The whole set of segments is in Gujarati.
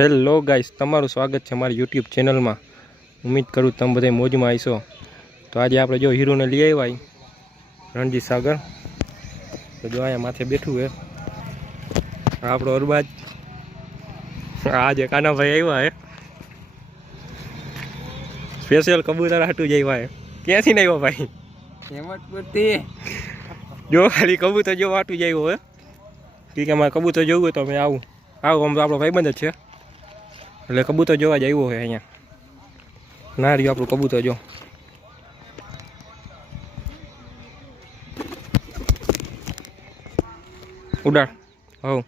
હેલો ગાઈસ તમારું સ્વાગત છે મારી યુટ્યુબ ચેનલમાં. ઉમ્મીદ કરું તમે બધા મોજમાં આવીશો તો આજે આપણે જો હીરોને લઈ આવ્યા રણજીત સાગર. તો જો અહીંયા માથે બેઠું હે આપણો અરબાજ આજે કાનાભાઈ આવ્યા હે સ્પેશિયલ કબૂતર હાટું જ આવ્યા હે ક્યાંથી નહીં આવ્યો ભાઈ? હેમતપુરથી. જો ખાલી કબૂતર જો હાટું જ આવ્યો હે કે અમારે મારે કબૂતર જોવું હોય તો અમે આવું. આવું આમ તો આપણો ભાઈબંધ જ છે. એટલે કબૂતર જોવા જ આવ્યો છે અહીંયા ના રહ્યું આપણું કબૂતર જો ઉડાડ હવ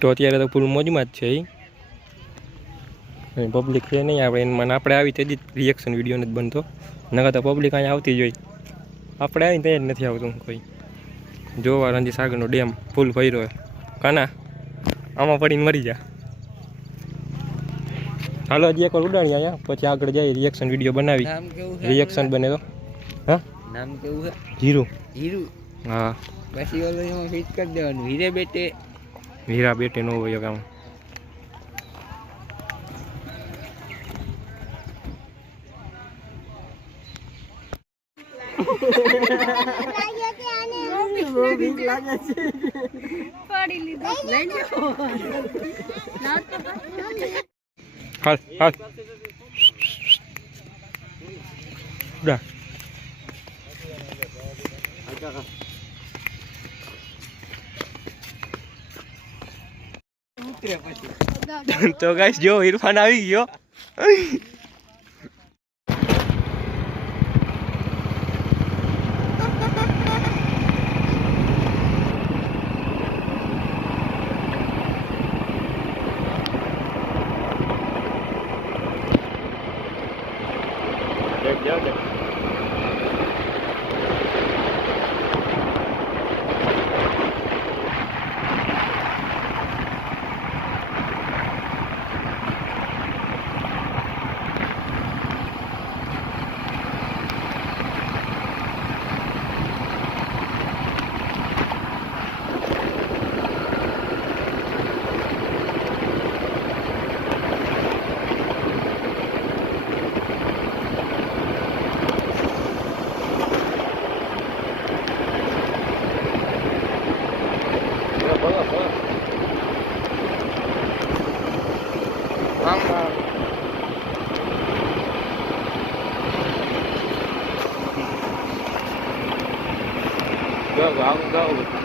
તો અત્યારે તો ફૂલ મોજમાં જ છે એ પબ્લિક છે નહીં આપણે એમાં આપણે આવી તે જ રિએક્શન વીડિયો નથી બનતો. નકર તો પબ્લિક અહીંયા આવતી જ હોય. આપણે આવીને ત્યાં જ નથી આવતું કોઈ. જોવા રણજી સાગરનો ડેમ ફૂલ ભર્યો કાના? આમાં પડીને મરી જા. હાલો હજી એકવાર ઉડાડી અહીંયા પછી આગળ જઈએ રિએક્શન વીડિયો બનાવી. રિએક્શન બને તો. હા? નામ કેવું છે? જીરું હીરુ? હા. પછી ઓલો એમાં ફિટ કરી દેવાનું. હીરે બેટે. હીરા બેટે નો હોય કામ. હાલ હાલ. ઉડા તો ગાઈસ જો ઇરફાન આવી ગયો. Dirk Jokic. હવે બગા હવે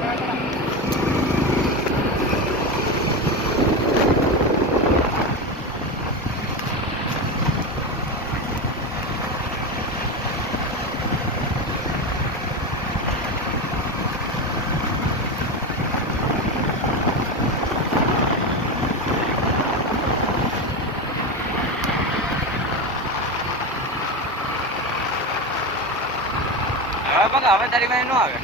તારી પાસે નો આવે.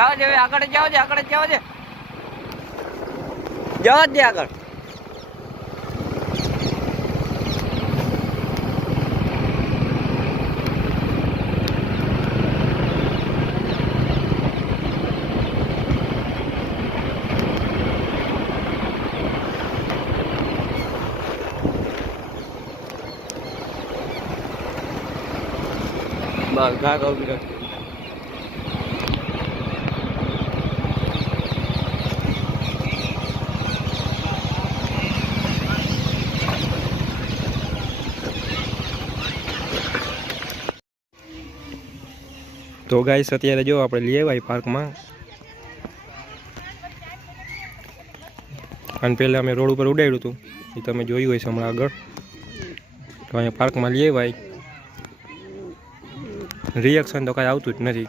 જાઓ જે આગળ જાઓ જે આગળ જાઓ જે. જાઓ જ આગળ. બસ ઘા કહું તો ગાઈસ અત્યારે જો આપણે લઈ આવ્યા પાર્કમાં. અને પહેલાં અમે રોડ ઉપર ઉડાડ્યું હતું. એ તમે જોયું હોય હમણાં આગળ. તો અહીંયા પાર્કમાં લઈ આવ્યા રિએક્શન તો કાંઈ આવતું જ નથી.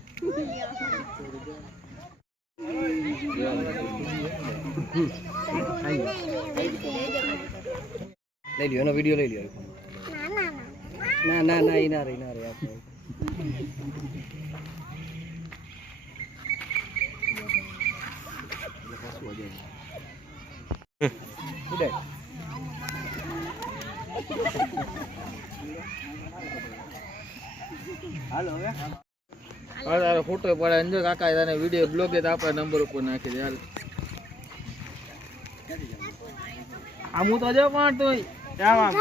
લઈ લ્યો, એનો વીડિયો લઈ લ્યો. ના ના ના ના રે ના રે આપણે હાલો, હવે. તારો ફોટો પડે. અંજો કાકા તને વીડિયો બ્લોગે તો આપણા નંબર ઉપર નાખી દે. હાલ. આમ હું તો જો પણ તું આમ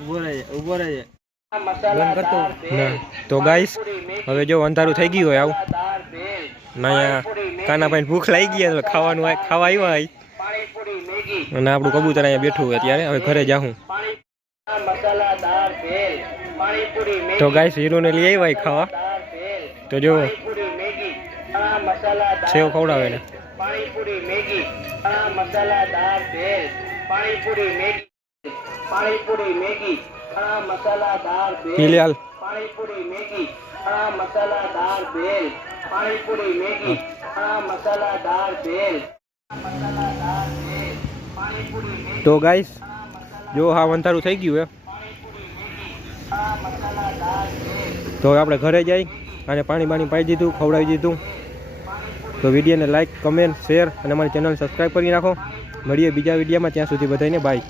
ઊભો રહે ઊભો રહે ના, તો ગાઈસ હવે જો અંધારું થઈ ગયું હોય આવું. નાયા કાના ભાઈ ભૂખ લાગી ગઈ હવે ખાવાનું આ- ખાવા આવ્યા હોય અને આપણું કબૂતર અહીંયા બેઠું હોય અત્યારે. હવે ઘરે જાઉં તો ગાઈસ હીરોને લઈ આવ્યા ખાવા. તો જો સેવ ખવડાવે ને. પાણીપુરી મેગી ચણા મસાલાદાર ભેળ પાણીપુરી મેગી પાણીપુરી મેગી ચણા મસાલાદાર પી ભેળ લે હાલ. પાણીપુરી મેગી ચણા મસાલાદાર ભેળ પાણીપુરી મેગી ચણા મસાલાદાર ભેળ તો ગાઈસ જો હા વંથારું થઈ ગયું હે. તો આપણે ઘરે જઈ અને પાણી બાણી પાઈ દીધું, ખવડાવી દીધું. તો વિડીયોને લાઈક કમેન્ટ શેર અને અમારી ચેનલ સબસ્ક્રાઈબ કરી નાખો. મળીએ બીજા વિડીયોમાં. ત્યાં સુધી બધાને બાય